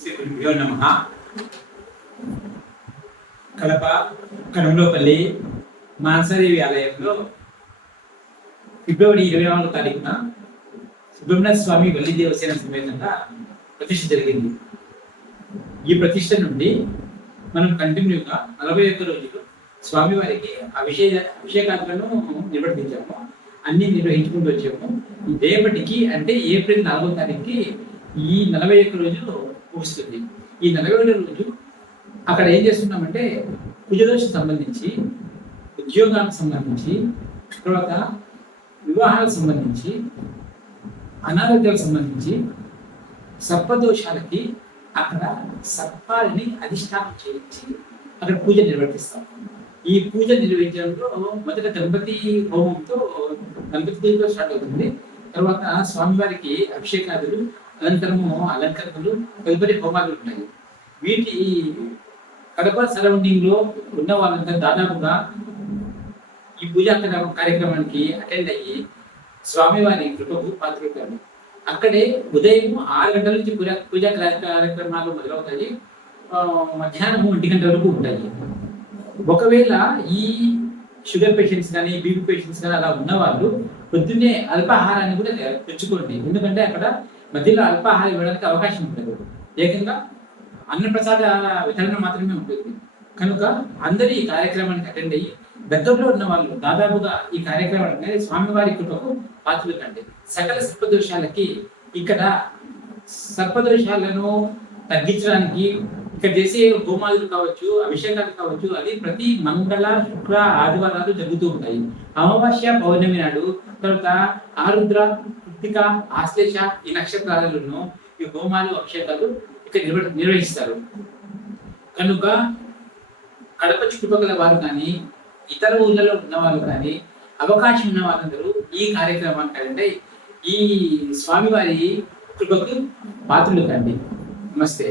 శ్రీ గురుభ్యో నమః. కడప కనుమలపల్లి మానసాదేవి ఆలయంలో ఫిబ్రవరి 24వ తారీఖున సుబ్రహ్మణ్య స్వామి వల్లి దేవసేన సమేతంగా ప్రతిష్ఠ జరిగింది. ఈ ప్రతిష్ఠ నుండి మనం కంటిన్యూగా 41 రోజులు స్వామివారికి అభిషేకాలను నిర్వర్తించాము, అన్ని నిర్వహించుకుంటూ వచ్చాము. రేపటికి అంటే ఏప్రిల్ 4వ తారీఖుకి ఈ 41 రోజులు ముగుస్తుంది. ఈ 41 రోజు అక్కడ ఏం చేస్తున్నామంటే కుజదోషం సంబంధించి, ఉద్యోగానికి సంబంధించి, తర్వాత వివాహాలకు సంబంధించి, అనారోగ్యాలకు సంబంధించి, సర్పదోషాలకి అక్కడ సర్పాలని అధిష్టానం చేయించి అక్కడ పూజ నిర్వర్తిస్తాం. ఈ పూజ నిర్వహించడంలో మొదట గణపతి హోమంతో గణపతితో స్టార్ట్ అవుతుంది. తర్వాత స్వామివారికి అభిషేకాదులు, అనంతరము అలంకరణలు, తదుపరి హోమాలు ఉంటాయి. వీటి కడప సరౌండింగ్ లో ఉన్న వాళ్ళంతా దాదాపుగా ఈ పూజా కార్యక్రమానికి అటెండ్ అయ్యి స్వామివారి కృపకు పాత్రవుతారు. అక్కడే ఉదయం 6 గంటల నుంచి పూజా కార్యక్రమాలు మొదలవుతాయి. మధ్యాహ్నం 1 గంటల వరకు ఉంటాయి. ఒకవేళ ఈ షుగర్ పేషెంట్స్ కానీ, బీపీ పేషెంట్స్ కానీ అలా ఉన్నవాళ్ళు పొద్దున్నే అల్పాహారాన్ని కూడా తెచ్చుకోండి. ఎందుకంటే అక్కడ మధ్యలో అల్పాహారం ఇవ్వడానికి అవకాశం ఉంటుంది. ఏకంగా అన్నప్రసాద వితరణ మాత్రమే ఉంటుంది. కనుక అందరూ ఈ కార్యక్రమానికి అటెండ్ అయ్యి దగ్గరలో ఉన్న వాళ్ళు దాదాపుగా ఈ కార్యక్రమానికి స్వామివారి కృపకు పాత్రలు కండి. సకల సర్పదోషాలకి ఇక్కడ సర్పదోషాలను తగ్గించడానికి ఇక్కడ చేసే హోమాదులు కావచ్చు, అభిషేకాలు కావచ్చు, అది ప్రతి మంగళ, శుక్ర, ఆదివారాలు జరుగుతూ ఉంటాయి. అమావాస్య, పౌర్ణమి నాడు, తర్వాత ఆరుద్ర, కృత్తిక, ఆశ్లేష ఈ నక్షత్రాలను ఈ హోమాలు, అభిషేకాలు ఇక్కడ నిర్వహిస్తారు. కనుక కడప చుట్టుపక్కల వారు కానీ, ఇతర ఊళ్ళలో ఉన్నవాళ్ళు కానీ, అవకాశం ఉన్న వాళ్ళందరూ ఈ కార్యక్రమానికి అంటే ఈ స్వామివారి కృపకు పాత్రలు కండి. నమస్తే.